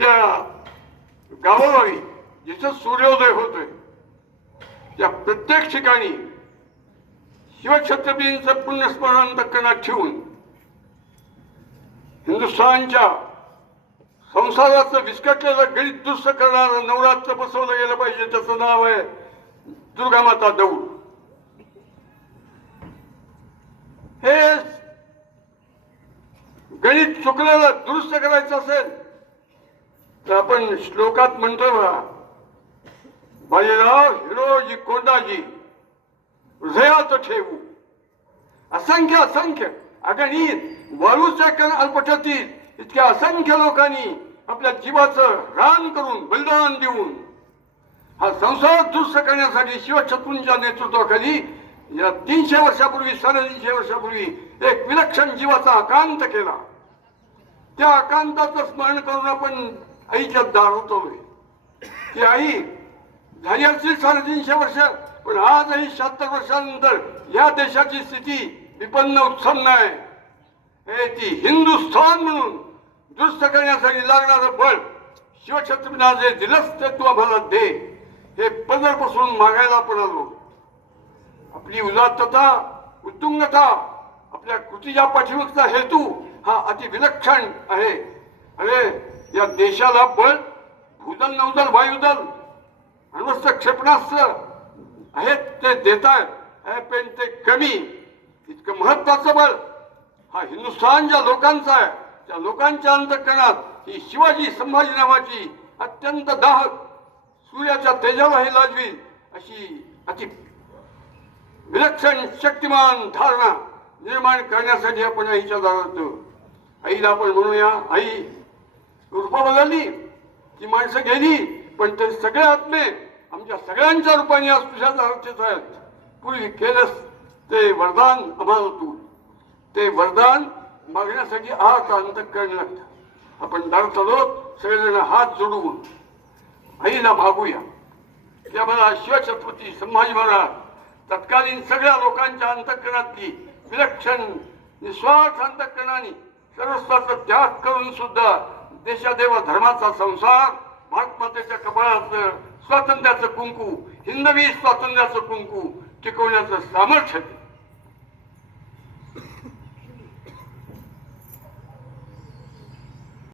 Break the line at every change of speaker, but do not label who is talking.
आपल्या गावोगावी जिथं सूर्योदय होतोय त्या प्रत्येक ठिकाणी शिवछत्रपतींचं पुण्यस्मरण दक्कनात ठेवून हिंदुस्थानच्या संसाराचं विस्कटलेलं गणित दुरुस्त करणारं नवरात्र बसवलं गेलं पाहिजे त्याचं नाव आहे दुर्गामाता दौड. हे गणित चुकलेलं दुरुस्त करायचं असेल तर आपण श्लोकात म्हणतो बघा बाजीराव हिरोजी कोंडाजी हृदयात ठेवू. असंख्य असंख्य. अगणित वाळूच्या कण अल्पठतील. इतक्या असंख्य लोकांनी आपल्या जीवाचं रान करून बलिदान देऊन हा संसार दुरुस्त करण्यासाठी शिवछत्रूंच्या नेतृत्वाखाली या तीनशे वर्षापूर्वी साडेतीनशे वर्षापूर्वी एक विलक्षण जीवाचा आकांत केला. त्या आकांताचं स्मरण करून आपण आईच्या दार ती आई झाली असतील साडेतीनशे वर्ष पण आजही शहात्तर वर्षानंतर या देशाची स्थिती विपन्न उत्सन्न आहे. हे ती हिंदुस्थान म्हणून दुरुस्त करण्यासाठी लागणारं बळ शिवछत्रपतींना जे दिलंच ते तू आम्हाला दे हे पदरपासून मागायला पडालो आपली उदात्तता उत्तुंगता आपल्या कृतीच्या पाठीमागचा हेतू हा अति विलक्षण आहे. अरे या देशाला बळ भूदल नौदल वायुदल अण्वस्त्र क्षेपणास्त्र आहेत ते देत आहेत पण ते कमी. इतकं महत्वाचं बळ हा हिंदुस्थान ज्या लोकांचा आहे त्या लोकांच्या अंतकरणात ही शिवाजी संभाजी नावाची अत्यंत दाहक सूर्याच्या तेजालाही लाजवी अशी अति विलक्षण शक्तिमान धारणा निर्माण करण्यासाठी आपण आईच्या दारात आईला आपण म्हणूया आई रूपा बदलली ती माणसं गेली पण ते सगळे आत्मे आमच्या सगळ्यांच्या रूपाने आज तुझ्या दाराचेच आहेत. पूर्वी केलंस ते वरदान आम्हाला तू ते वरदान मागण्यासाठी आत अंतकरण लागतं. आपण दार चालू सगळेजण हात जोडून आईला भागूया. की आम्हाला शिवछत्रपती संभाजी महाराज तत्कालीन सगळ्या लोकांच्या अंतकरणातली विलक्षण निस्वार्थ अंतकरणाने सर्वस्वाचा त्याग करून सुद्धा देशादेवा धर्माचा संसार भारत मातेच्या कपाळाचं स्वातंत्र्याचं कुंकू हिंदवी स्वातंत्र्याचं कुंकू टिकवण्याचं सामर्थ्य